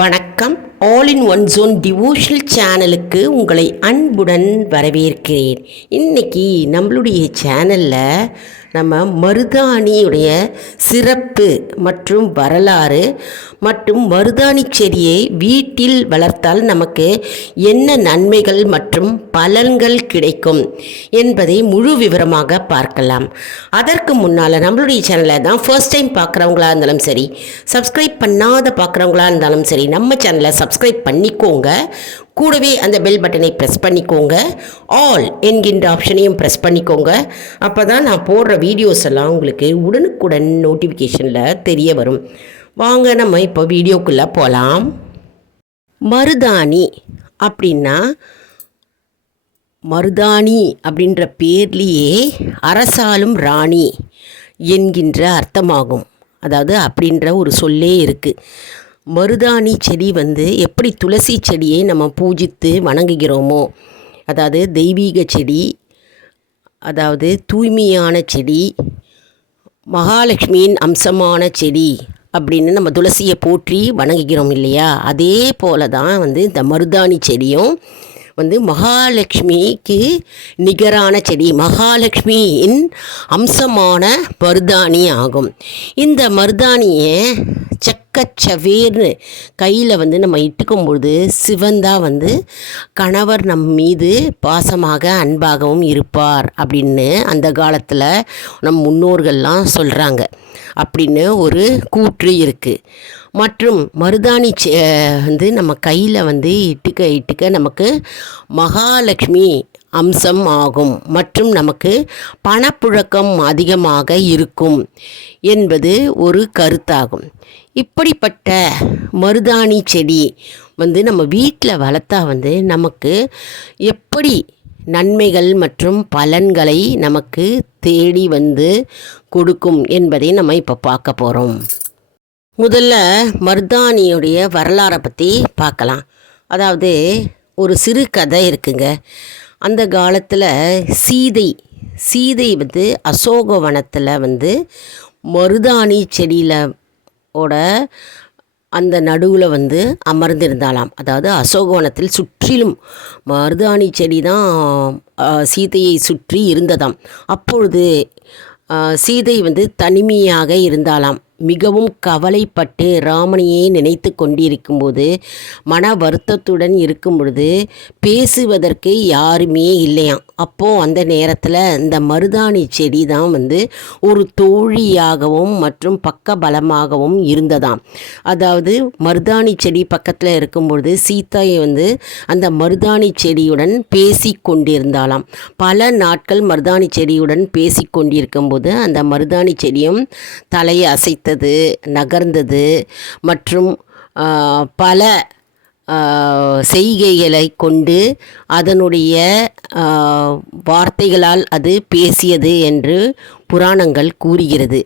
வணக்கம். All in one zone devotional சேனலுக்கு உங்களை அன்புடன் வரவேற்கிறேன். இன்றைக்கி நம்மளுடைய சேனலில் நம்ம மருதாணியுடைய சிறப்பு மற்றும் வரலாறு மற்றும் மருதாணி செடியை வீட்டில் வளர்த்தால் நமக்கு என்ன நன்மைகள் மற்றும் பலன்கள் கிடைக்கும் என்பதை முழு விவரமாக பார்க்கலாம். அதற்கு முன்னால் நம்மளுடைய சேனலை தான் ஃபர்ஸ்ட் டைம் பார்க்குறவங்களா இருந்தாலும் சரி, சப்ஸ்கிரைப் பண்ணாத பார்க்குறவங்களா இருந்தாலும் சரி, நம்ம சேனலை சப்ஸ்கிரைப் பண்ணிக்கோங்க. கூடவே அந்த பெல் பட்டனை ப்ரெஸ் பண்ணிக்கோங்க. ஆல் என்கின்ற ஆப்ஷனையும் ப்ரெஸ் பண்ணிக்கோங்க. அப்போ தான் நான் போடுற வீடியோஸ் எல்லாம் உங்களுக்கு உடனுக்குடன் நோட்டிஃபிகேஷனில் தெரிய வரும். வாங்க நம்ம இப்போ வீடியோக்குள்ளே போகலாம். மருதாணி அப்படின்னா, மருதாணி அப்படின்ற பேர்லேயே அரசாளும் ராணி என்கின்ற அர்த்தமாகும். அதாவது அப்படின்ற ஒரு சொல்லே இருக்குது. மருதாணி செடி எப்படி துளசி செடியை நம்ம பூஜித்து வணங்குகிறோமோ, அதாவது தெய்வீக செடி, அதாவது தூய்மையான செடி, மகாலட்சுமியின் அம்சமான செடி அப்படின்னு நம்ம துளசியை போற்றி வணங்குகிறோம் இல்லையா? அதே போல தான் இந்த மருதாணி செடியும் மகாலட்சுமிக்கு நிகரான செடி, மகாலட்சுமியின் அம்சமான மருதாணி ஆகும். இந்த மருதாணியை செக்கச்சவேர்னு கையில் நம்ம இட்டுக்கும் பொழுது சிவந்தா கணவர் நம் மீது பாசமாக அன்பாகவும் இருப்பார் அப்படின்னு அந்த காலத்தில் நம் முன்னோர்கள்லாம் சொல்கிறாங்க அப்படின்னு ஒரு கூற்று இருக்குது. மற்றும் மருதாணி நம்ம கையில் இட்டுக்க நமக்கு மகாலட்சுமி அம்சம் ஆகும் மற்றும் நமக்கு பணப்புழக்கம் அதிகமாக இருக்கும் என்பது ஒரு கருத்தாகும். இப்படிப்பட்ட மருதாணி செடி நம்ம வீட்டில் வளர்த்தா நமக்கு எப்படி நன்மைகள் மற்றும் பலன்களை நமக்கு தேடி கொடுக்கும் என்பதை நம்ம இப்போ பார்க்க போகிறோம். முதல்ல மருதாணியுடைய வரலாறை பற்றி பார்க்கலாம். அதாவது ஒரு சிறு கதை இருக்குங்க. அந்த காலத்தில் சீதை அசோகவனத்தில் மருதாணி செடியில் அந்த நடுவில் அமர்ந்திருந்தாலாம். அதாவது அசோகவனத்தில் சுற்றிலும் மருதாணி செடி தான் சீதையை சுற்றி இருந்ததாம். அப்பொழுது சீதை தனிமையாக இருந்தாலாம். மிகவும் கவலைப்பட்டு ராமனையே நினைத்து கொண்டிருக்கும்போது, மன வருத்தத்துடன் இருக்கும் பொழுது பேசுவதற்கு யாருமே இல்லையாம். அப்போது அந்த நேரத்தில் இந்த மருதாணி செடி தான் ஒரு தோழியாகவும் மற்றும் பக்க பலமாகவும் இருந்ததாம். அதாவது மருதாணி செடி பக்கத்தில் இருக்கும்பொழுது சீதாயை அந்த மருதாணி செடியுடன் பேசி கொண்டிருந்தாலாம். பல நாட்கள் மருதாணி செடியுடன் பேசி கொண்டிருக்கும்போது அந்த மருதாணி செடியும் தலையை அசைத்தது, நகர்ந்தது மற்றும் பல செய்கைகளை கொண்டு அதனுடைய வார்த்தைகளால் அது பேசியது என்று புராணங்கள் கூறுகிறது.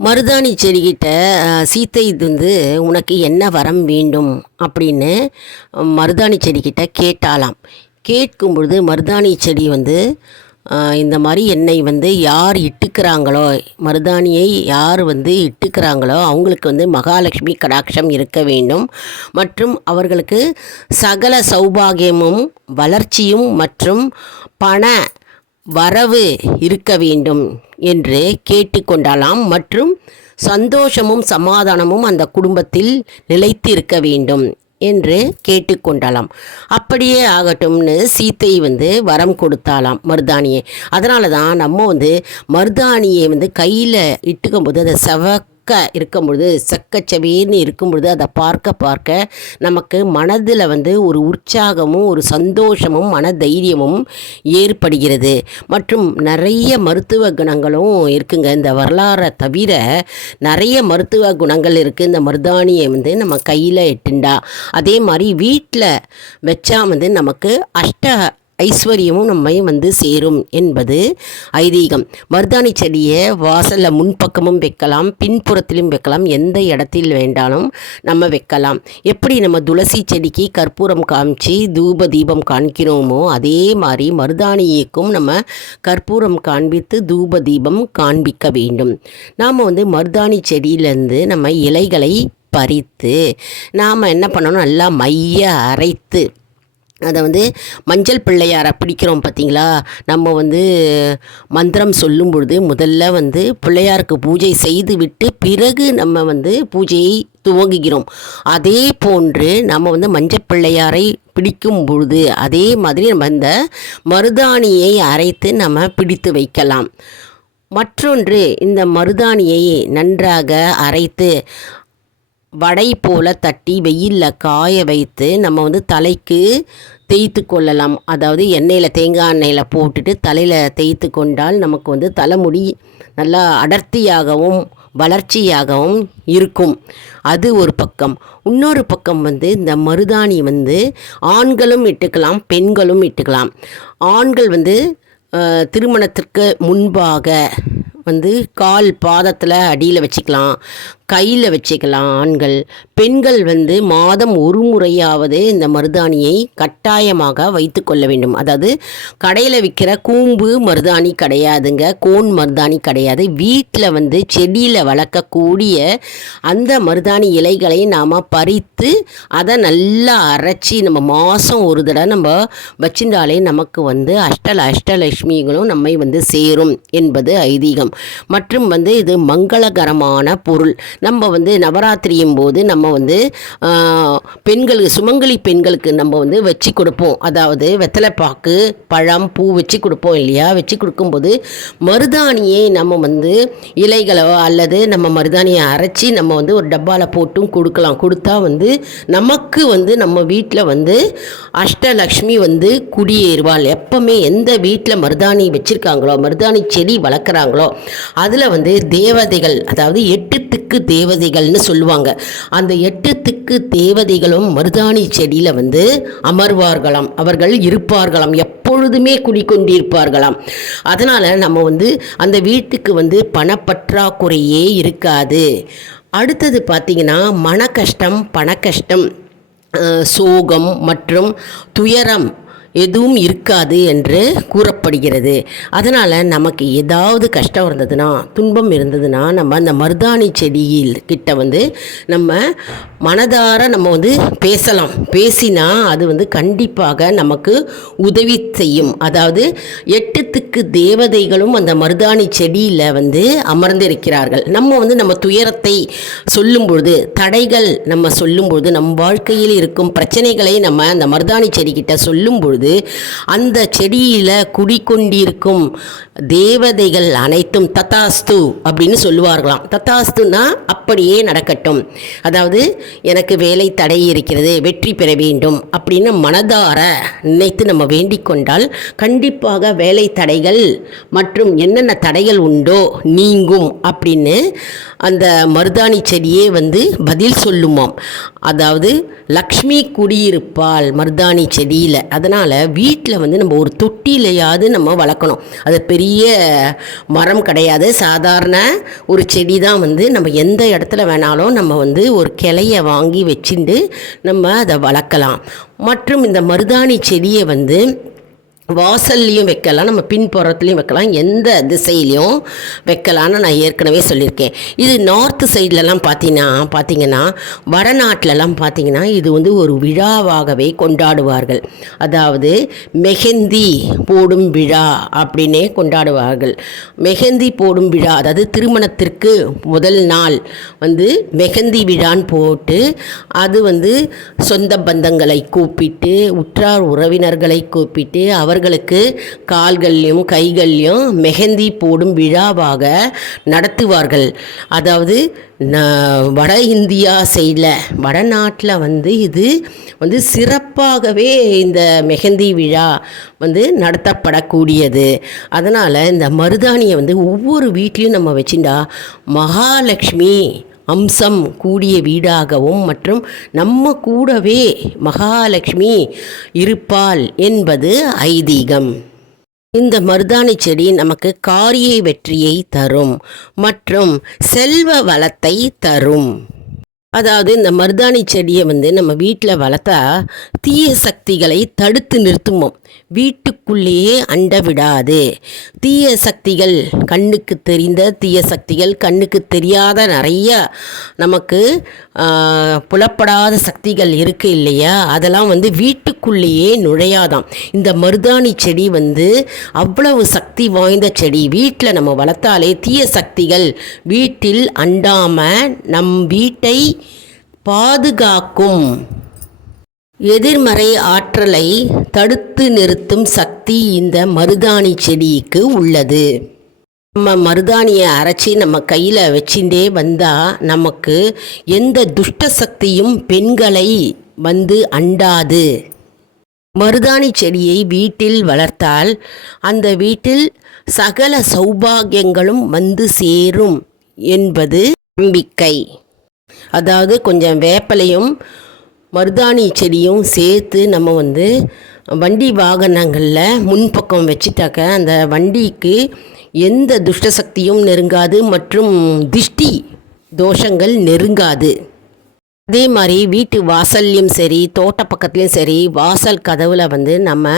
மருதாணி செடிகிட்ட சீத்தை உனக்கு என்ன வரம் வேண்டும் அப்படின்னு மருதாணி செடிக்கிட்ட கேட்டாலாம். கேட்கும் பொழுது மருதாணி செடி இந்த மாதிரி என்னை யார் இட்டுக்கிறாங்களோ, மருதாணியை யார் இட்டுக்கிறாங்களோ அவங்களுக்கு மகாலட்சுமி கடாட்சம் இருக்க வேண்டும் மற்றும் அவர்களுக்கு சகல சௌபாகியமும் வளர்ச்சியும் மற்றும் பண வரவு இருக்க வேண்டும் என்று கேட்டுக்கொண்டாலாம். மற்றும் சந்தோஷமும் சமாதானமும் அந்த குடும்பத்தில் நிலைத்து இருக்க வேண்டும் என்று கேட்டுக்கொண்டாலாம். அப்படியே ஆகட்டும்னு சீத்தை வரம் கொடுத்தாலாம் மருதாணியை. அதனால தான் நம்ம மருதாணியை கையில் இட்டுக்கும்போது அதை இருக்கும்பொழுது செக்கச்சவேன்னு இருக்கும்பொழுது அதை பார்க்க நமக்கு மனதில் ஒரு உற்சாகமும் ஒரு சந்தோஷமும் மன தைரியமும் ஏற்படுகிறது. மற்றும் நிறைய மருத்துவ குணங்களும் இருக்குங்க. இந்த வரலாறை தவிர நிறைய மருத்துவ குணங்கள் இருக்குது இந்த மருதாணியை நம்ம கையில் இட்டுண்டா. அதே மாதிரி வீட்டில் வச்சா நமக்கு ஐஸ்வர்யமும் நம்மை சேரும் என்பது ஐதீகம். மருதாணி செடியை வாசலில் முன்பக்கமும் வைக்கலாம், பின்புறத்திலும் வைக்கலாம், எந்த இடத்தில் வேண்டாலும் நம்ம வைக்கலாம். எப்படி நம்ம துளசி செடிக்கு கற்பூரம் காமிச்சு தூப தீபம் காண்கிறோமோ அதே மாதிரி மருதாணிக்கும் நம்ம கற்பூரம் காண்பித்து தூப தீபம் காண்பிக்க வேண்டும். நாம் மருதாணி செடியிலேருந்து நம்ம இலைகளை பறித்து நாம் என்ன பண்ணணும், நல்லா மைய அரைத்து அதை மஞ்சள் பிள்ளையாரை பிடிக்கிறோம் பார்த்தீங்களா. நம்ம மந்திரம் சொல்லும் பொழுது முதல்ல பிள்ளையாருக்கு பூஜை செய்து விட்டு பிறகு நம்ம பூஜையை துவங்குகிறோம். அதே போன்று நம்ம மஞ்சள் பிள்ளையாரை பிடிக்கும் பொழுது அதே மாதிரி நம்ம இந்த மருதாணியை அரைத்து நம்ம பிடித்து வைக்கலாம். மற்றொன்று, இந்த மருதாணியை நன்றாக அரைத்து வடை போல தட்டி வெயிலில் காய வைத்து நம்ம தலைக்கு தேய்த்து கொள்ளலாம். அதாவது தேங்காய் எண்ணெயில் போட்டுட்டு தலையில் தேய்த்து கொண்டால் நமக்கு தலைமுடி நல்லா அடர்த்தியாகவும் வளர்ச்சியாகவும் இருக்கும். அது ஒரு பக்கம். இன்னொரு பக்கம் இந்த மருதாணி ஆண்களும் இட்டுக்கலாம், பெண்களும் இட்டுக்கலாம். ஆண்கள் திருமணத்திற்கு முன்பாக கால் பாதத்தில் அடியில் வச்சுக்கலாம், கையில் வச்சுக்கலாம் ஆண்கள். பெண்கள் மாதம் ஒரு முறையாவது இந்த மருதாணியை கட்டாயமாக வைத்து கொள்ள வேண்டும். அதாவது கடையில் விற்கிற கூம்பு மருதாணி கிடையாதுங்க, கோன் மருதாணி கிடையாது. வீட்டில் செடியில் வளர்க்கக்கூடிய அந்த மருதாணி இலைகளை நாம் பறித்து அதை நல்லா அரைச்சி நம்ம மாதம் ஒரு தடவை நம்ம வச்சிருந்தாலே நமக்கு அஷ்டலட்சுமிகளும் நம்மை சேரும் என்பது ஐதீகம். மற்றும் இது மங்களகரமான பொருள். நம்ம நவராத்திரியும் போது நம்ம பெண்களுக்கு, சுமங்கலி பெண்களுக்கு நம்ம வச்சு கொடுப்போம். அதாவது வெத்தலைப்பாக்கு, பழம், பூ வச்சு கொடுப்போம் இல்லையா. வச்சு கொடுக்கும்போது மருதாணியை நம்ம இலைகளோ அல்லது நம்ம மருதாணியை அரைச்சி நம்ம ஒரு டப்பாவில் போட்டும் கொடுக்கலாம். கொடுத்தா நமக்கு நம்ம வீட்டில் அஷ்டலக்ஷ்மி குடியேறுவாள். எப்பவுமே எந்த வீட்டில் மருதாணி வச்சுருக்காங்களோ, மருதாணி செடி வளர்க்குறாங்களோ அதில் தேவதைகள், அதாவது 8 திக்கு தேவதைகள்னு சொல்லுவாங்க. அந்த 8 திக்கு தேவதைகளும் மருதாணி செடியில் அமர்வார்களாம், அவர்கள் இருப்பார்களாம், எப்பொழுதுமே குடிக்கொண்டிருப்பார்களாம். அதனால் நம்ம அந்த வீட்டுக்கு பணப்பற்றாக்குறையே இருக்காது. அடுத்தது பார்த்திங்கன்னா, மன கஷ்டம், பண கஷ்டம், சோகம் மற்றும் துயரம் எதுவும் இருக்காது என்று கூறப்படுகிறது. அதனால் நமக்கு ஏதாவது கஷ்டம் இருந்ததுன்னா, துன்பம் இருந்ததுன்னா நம்ம அந்த மருதாணி செடியில் கிட்ட நம்ம மனதார நம்ம பேசலாம். பேசினா அது கண்டிப்பாக நமக்கு உதவி செய்யும். அதாவது 8 திக்கு தேவதைகளும் அந்த மருதாணி செடியில் அமர்ந்திருக்கிறார்கள். நம்ம நம்ம துயரத்தை சொல்லும் பொழுது, தடைகள் நம்ம சொல்லும் பொழுது, நம் வாழ்க்கையில் இருக்கும் பிரச்சனைகளை நம்ம அந்த மருதாணி செடிக்கிட்ட சொல்லும் பொழுது அந்த செடியில் குடிக்கொண்டிருக்கும் தேவதைகள் அனைத்தும் ததாஸ்து அப்படின்னு சொல்லுவார்களாம். ததாஸ்துனா அப்படியே நடக்கட்டும், அதாவது எனக்கு வேலை தடை இருக்கிறது, வெற்றி பெற வேண்டும் அப்படின்னு மனதார நினைத்து நம்ம வேண்டிக் கொண்டால் கண்டிப்பாக வேலை தடைகள் மற்றும் என்னென்ன தடைகள் உண்டோ நீங்கும் அப்படின்னு அந்த மருதாணி செடியே பதில் சொல்லுமாம். அதாவது லக்ஷ்மி குடியிருப்பாள் மருதாணி செடியில். அதனால் வீட்டில் நம்ம ஒரு தொட்டிலையாவது நம்ம வளர்க்கணும். அது பெரிய மரம் கிடையாது, சாதாரண ஒரு செடி தான். நம்ம எந்த இடத்துல வேணாலும் நம்ம ஒரு கிளையை வாங்கி வச்சுட்டு நம்ம அதை வளர்க்கலாம். மற்றும் இந்த மருதாணி செடியை வாசல்லையும் வைக்கலாம், நம்ம பின்புறத்துலையும் வைக்கலாம், எந்த திசையிலையும் வைக்கலான்னு நான் ஏற்கனவே சொல்லியிருக்கேன். இது நார்த்து சைட்லலாம் பார்த்தீங்கன்னா வடநாட்டிலலாம் பார்த்தீங்கன்னா இது ஒரு விழாவாகவே கொண்டாடுவார்கள். அதாவது மெஹந்தி போடும் விழா அப்படின்னே கொண்டாடுவார்கள். மெஹந்தி போடும் விழா, அதாவது திருமணத்திற்கு முதல் நாள் மெஹந்தி விழான்னு போட்டு அது சொந்த பந்தங்களை கூப்பிட்டு, உற்றார் உறவினர்களை கூப்பிட்டு அவர்களுக்கு கால்கள்லையும் கைகள்லையும் மெஹந்தி போடும் விழாவாக நடத்துவார்கள். அதாவது வட இந்தியா சைடில், வடநாட்டில் இது சிறப்பாகவே இந்த மெஹந்தி விழா நடத்தப்படக்கூடியது. அதனால் இந்த மருதாணியை ஒவ்வொரு வீட்லேயும் நம்ம வச்சுட்டா மகாலட்சுமி அம்சம் கூடிய வீடாகவும் மற்றும் நம்ம கூடவே மகாலட்சுமி இருப்பாள் என்பது ஐதீகம். இந்த மருதாணி செடி நமக்கு காரிய வெற்றியை தரும் மற்றும் செல்வ வளத்தை தரும். அதாவது இந்த மருதாணி செடியை நம்ம வீட்டில் வளர்த்தா தீய சக்திகளை தடுத்து நிறுத்துமோம். வீட்டுக்குள்ளேயே அண்ட விடாது. தீய சக்திகள், கண்ணுக்கு தெரிந்த தீய சக்திகள், கண்ணுக்கு தெரியாத நிறைய நமக்கு புலப்படாத சக்திகள் இருக்கு இல்லையா, அதெல்லாம் வீட்டுக்குள்ளேயே நுழையாதாம். இந்த மருதாணி செடி அவ்வளவு சக்தி வாய்ந்த செடி. வீட்டில் நம்ம வளர்த்தாலே தீய சக்திகள் வீட்டில் அண்டாமல் நம் வீட்டை பாதுகாக்கும். எதிர்மறை ஆற்றலை தடுத்து நிறுத்தும் சக்தி இந்த மருதாணி செடிக்கு உள்ளது. நம்ம மருதாணியை அரைச்சி நம்ம கையில் வச்சுட்டே வந்தால் நமக்கு எந்த துஷ்ட சக்தியும் பெண்களை அண்டாது. மருதாணி செடியை வீட்டில் வளர்த்தால் அந்த வீட்டில் சகல சௌபாகியங்களும் சேரும் என்பது நம்பிக்கை. அதாவது கொஞ்சம் வேப்பலையும் மருதாணி செடியும் சேர்த்து நம்ம வண்டி வாகனங்களில் முன்பக்கம் வச்சுட்டாக்க அந்த வண்டிக்கு எந்த துஷ்ட சக்தியும் நெருங்காது மற்றும் திஷ்டி தோஷங்கள் நெருங்காது. அதே மாதிரி வீட்டு வாசல்லையும் சரி, தோட்ட பக்கத்துலேயும் சரி, வாசல் கதவில் நம்ம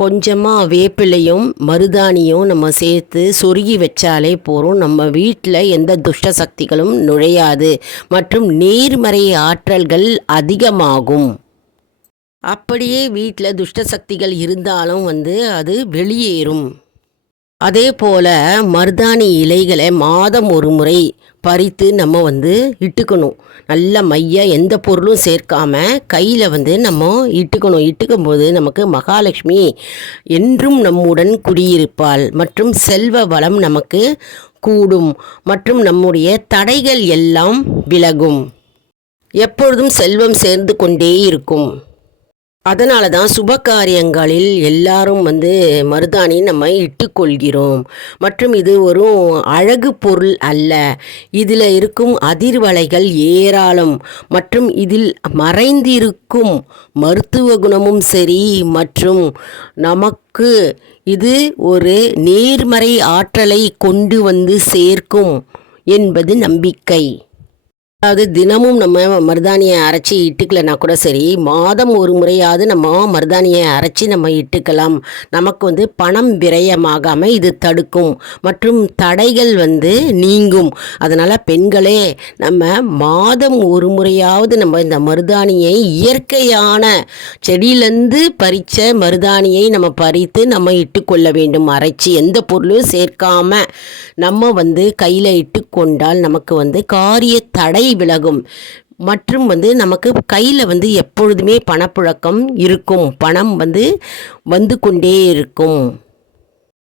கொஞ்சமாக வேப்பிலையும் மருதாணியும் நம்ம சேர்த்து சொருகி வச்சாலே போகிறோம். நம்ம வீட்டில் எந்த துஷ்ட சக்திகளும் நுழையாது மற்றும் நேர்மறை ஆற்றல்கள் அதிகமாகும். அப்படியே வீட்டில் துஷ்ட சக்திகள் இருந்தாலும் அது வெளியேறும். அதே போல் மருதாணி இலைகளை மாதம் ஒரு முறை பறித்து நம்ம இட்டுக்கணும். நல்ல மையாக எந்த பொருளும் சேர்க்காம கையில் நம்ம இட்டுக்கணும். இட்டுக்கும் போது நமக்கு மகாலட்சுமி என்றும் நம்முடன் குடியிருப்பாள் மற்றும் செல்வ வளம் நமக்கு கூடும் மற்றும் நம்முடைய தடைகள் எல்லாம் விலகும். எப்பொழுதும் செல்வம் சேர்ந்து கொண்டே இருக்கும். அதனால தான் சுப காரியங்களில் எல்லாரும் மருதாணி நம்ம இட்டுக்கொள்கிறோம். மற்றும் இது ஒரு அழகு பொருள் அல்ல. இதில் இருக்கும் அதிர்வலைகள் ஏராளம் மற்றும் இதில் மறைந்திருக்கும் மருத்துவ குணமும் சரி மற்றும் நமக்கு இது ஒரு நேர்மறை ஆற்றலை கொண்டு சேர்க்கும் என்பது நம்பிக்கை. அதாவது தினமும் நம்ம மருதாணியை அரைச்சி இட்டுக்கலைன்னா கூட சரி, மாதம் ஒரு முறையாவது நம்ம மருதாணியை அரைச்சி நம்ம இட்டுக்கலாம். நமக்கு பணம் விரயமாகாமல் இது தடுக்கும் மற்றும் தடைகள் நீங்கும். அதனால் பெண்களே நம்ம மாதம் ஒரு முறையாவது நம்ம இந்த மருதாணியை இயற்கையான செடியிலேருந்து பறித்த மருதாணியை நம்ம பறித்து நம்ம இட்டுக்கொள்ள வேண்டும். அரைச்சி எந்த பொருளும் சேர்க்காம நம்ம கையில் இட்டுக்கொண்டால் நமக்கு காரிய தடை விலகும் மற்றும் நமக்கு கையில் எப்பொழுதுமே பணப்புழக்கம் இருக்கும். பணம் கொண்டே இருக்கும்.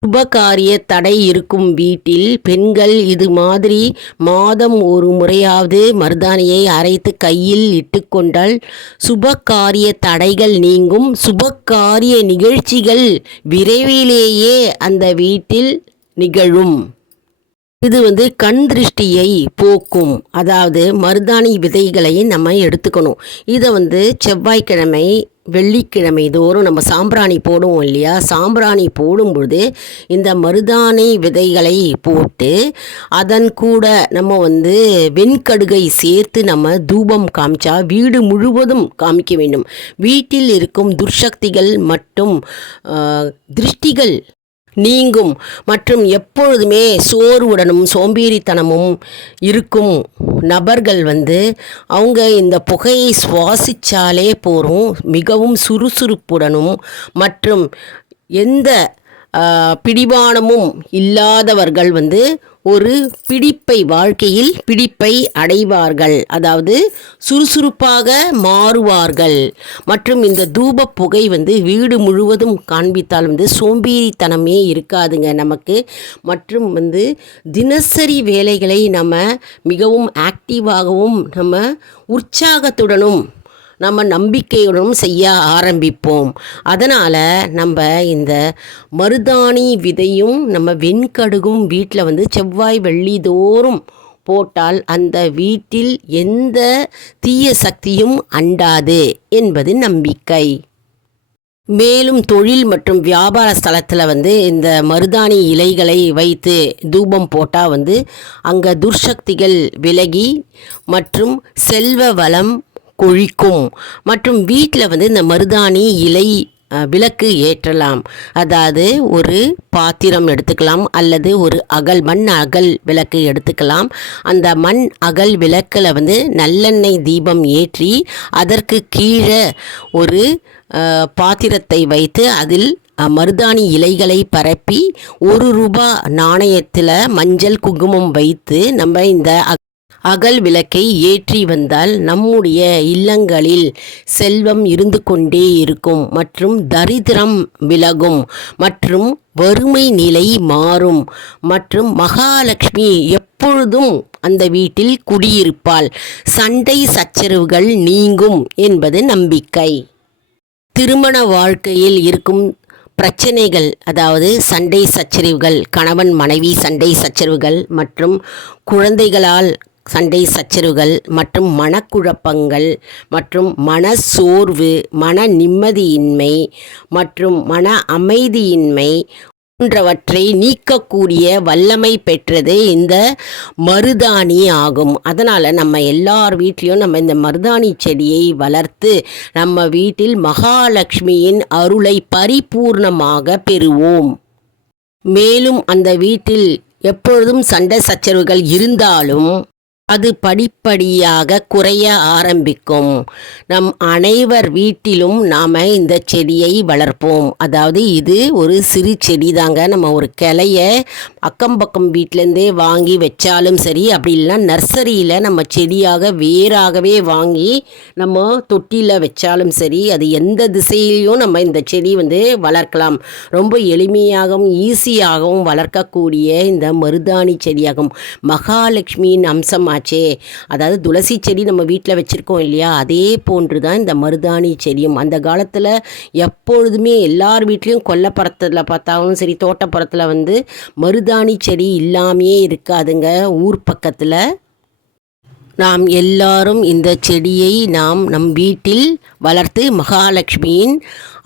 சுபகாரிய தடை இருக்கும் வீட்டில் பெண்கள் இது மாதிரி மாதம் ஒரு முறையாவது மருதாணியை அரைத்து கையில் இட்டுக்கொண்டால் சுபகாரிய தடைகள் நீங்கும். சுபகாரிய நிகழ்ச்சிகள் விரைவிலேயே அந்த வீட்டில் நிகழும். இது கண் திருஷ்டியை போக்கும். அதாவது மருதாணி விதைகளை நம்ம எடுத்துக்கணும். இதை செவ்வாய்க்கிழமை வெள்ளிக்கிழமை தோறும் நம்ம சாம்பிராணி போடுவோம் இல்லையா, சாம்பிராணி போடும்பொழுது இந்த மருதாணி விதைகளை போட்டு அதன் கூட நம்ம வெண்கடுகை சேர்த்து நம்ம தூபம் காமிச்சா வீடு முழுவதும் காமிக்க வேண்டும். வீட்டில் இருக்கும் துர்சக்திகள் மற்றும் திருஷ்டிகள் நீங்கும் மற்றும் எப்பொழுதுமே சோர்வுடனும் சோம்பேறித்தனமும் இருக்கும் நபர்கள் அவங்க இந்த புகையை சுவாசித்தாலே போகிறோம் மிகவும் சுறுசுறுப்புடனும் மற்றும் எந்த பிடிவானமும் இல்லாதவர்கள் ஒரு வாழ்க்கையில் பிடிப்பை அடைவார்கள். அதாவது சுறுசுறுப்பாக மாறுவார்கள். மற்றும் இந்த தூப புகை வீடு முழுவதும் காண்பித்தால் சோம்பேறித்தனமே இருக்காதுங்க நமக்கு. மற்றும் தினசரி வேலைகளை நம்ம மிகவும் ஆக்டிவாகவும் நம்ம உற்சாகத்துடனும் நம்ம நம்பிக்கையுடனும் செய்ய ஆரம்பிப்போம். அதனால் நம்ம இந்த மருதாணி விதையும் நம்ம வெண்கடுகும் வீட்டில் செவ்வாய் வெள்ளி தோறும் போட்டால் அந்த வீட்டில் எந்த தீய சக்தியும் அண்டாது என்பது நம்பிக்கை. மேலும் தொழில் மற்றும் வியாபார ஸ்தலத்தில் இந்த மருதாணி இலைகளை வைத்து தூபம் போட்டால் அங்கே துர்சக்திகள் விலகி மற்றும் செல்வ வளம் கொழிக்கும். மற்றும் வீட்டில் இந்த மருதாணி இலை விளக்கு ஏற்றலாம். அதாவது ஒரு பாத்திரம் எடுத்துக்கலாம் அல்லது ஒரு மண் அகல் விளக்கு எடுத்துக்கலாம். அந்த மண் அகல் விளக்கில் நல்லெண்ணெய் தீபம் ஏற்றி அதற்கு கீழே ஒரு பாத்திரத்தை வைத்து அதில் மருதாணி இலைகளை பரப்பி ₹1 நாணயத்தில் மஞ்சள் குங்குமம் வைத்து நம்ம இந்த அகல் விளக்கை ஏற்றி வந்தால் நம்முடைய இல்லங்களில் செல்வம் இருந்து கொண்டே இருக்கும் மற்றும் தரித்திரம் விலகும் மற்றும் வறுமை நிலை மாறும் மற்றும் மகாலட்சுமி எப்பொழுதும் அந்த வீட்டில் குடியிருப்பாள். சண்டை சச்சரவுகள் நீங்கும் என்பது நம்பிக்கை. திருமண வாழ்க்கையில் இருக்கும் பிரச்சனைகள், அதாவது சண்டை சச்சரவுகள், கணவன் மனைவி சண்டை சச்சரவுகள் மற்றும் குழந்தைகளால் சண்டை சச்சரவுகள் மற்றும் மனக்குழப்பங்கள் மற்றும் மனச்சோர்வு, மன நிம்மதியின்மை மற்றும் மன அமைதியின்மை போன்றவற்றை நீக்கக்கூடிய வல்லமை பெற்றது இந்த மருதாணி ஆகும். அதனால் நம்ம எல்லார் வீட்லேயும் நம்ம இந்த மருதாணி செடியை வளர்த்து நம்ம வீட்டில் மகாலட்சுமியின் அருளை பரிபூர்ணமாக பெறுவோம். மேலும் அந்த வீட்டில் எப்பொழுதும் சண்டை சச்சரவுகள் இருந்தாலும் அது படிப்படியாக குறைய ஆரம்பிக்கும். நம் அனைவர் வீட்டிலும் நாம் இந்த செடியை வளர்ப்போம். அதாவது இது ஒரு சிறு செடி தாங்க. நம்ம ஒரு கிளைய அக்கம் பக்கம் வீட்டிலேருந்தே வாங்கி வச்சாலும் சரி, அப்படி இல்லைன்னா நர்சரியில் நம்ம செடியாக வேறாகவே வாங்கி நம்ம தொட்டியில் வச்சாலும் சரி, அது எந்த திசையிலையும் நம்ம இந்த செடி வளர்க்கலாம். ரொம்ப எளிமையாகவும் ஈஸியாகவும் வளர்க்கக்கூடிய இந்த மருதாணி செடியாகும். மகாலட்சுமியின் அம்சம். அதாவது துளசி செடி நம்ம வீட்டில் வச்சுருக்கோம் இல்லையா, அதே போன்று தான் இந்த மருதாணி செடியும். அந்த காலத்தில் எப்பொழுதுமே எல்லார் வீட்லேயும் கொல்லைப்புறத்தில் பார்த்தாலும் சரி, தோட்டப்புறத்தில் மருதாணி செடி இல்லாமையே இருக்காதுங்க. ஊர் பக்கத்தில் நாம் எல்லாரும் இந்த செடியை நம் வீட்டில் வளர்த்து மகாலட்சுமியின்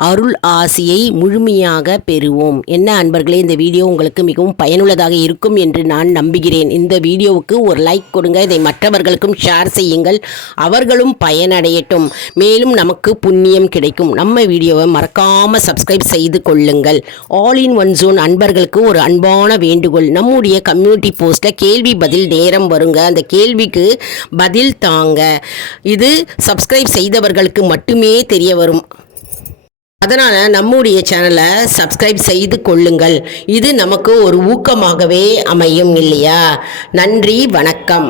அருள் ஆசியை முழுமையாக பெறுவோம். என்ன அன்பர்களே, இந்த வீடியோ உங்களுக்கு மிகவும் பயனுள்ளதாக இருக்கும் என்று நான் நம்புகிறேன். இந்த வீடியோவுக்கு ஒரு லைக் கொடுங்க. இதை மற்றவர்களுக்கும் ஷேர் செய்யுங்கள், அவர்களும் பயனடையட்டும். மேலும் நமக்கு புண்ணியம் கிடைக்கும். நம்ம வீடியோவை மறக்காமல் சப்ஸ்கிரைப் செய்து கொள்ளுங்கள். ஆல் இன் ஒன் ஜோன் அன்பர்களுக்கு ஒரு அன்பான வேண்டுகோள். நம்முடைய கம்யூனிட்டி போஸ்ட்டில் கேள்வி பதில் நேரம் வருங்க. அந்த கேள்விக்கு பதில் தாங்க. இது சப்ஸ்கிரைப் செய்தவர்களுக்கு மட்டுமே தெரிய வரும். அதனால் நம்முடைய சேனலை சப்ஸ்கிரைப் செய்து கொள்ளுங்கள். இது நமக்கு ஒரு ஊக்கமாகவே அமையும் இல்லையா? நன்றி, வணக்கம்.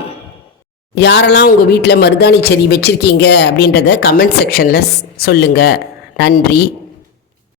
யாரெல்லாம் உங்கள் வீட்டில் மருதாணி செடி வச்சுருக்கீங்க அப்படின்றத கமெண்ட் செக்ஷனில் சொல்லுங்கள். நன்றி.